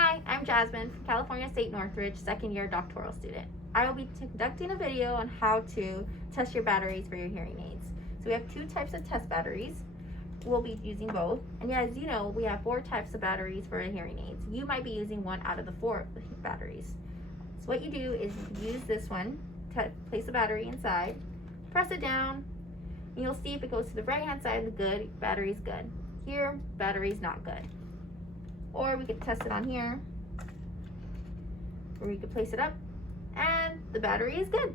Hi, I'm Jasmine from California State Northridge, second year doctoral student. I will be conducting a video on how to test your batteries for your hearing aids. So we have two types of test batteries. We'll be using both. And as you know, we have 4 types of batteries for hearing aids. You might be using one out of the 4 batteries. So what you do is you use this one to place the battery inside, press it down, and you'll see if it goes to the right hand side, the good, battery's good. Here, battery's not good. Or we could test it on here, where we could place it up, and the battery is good.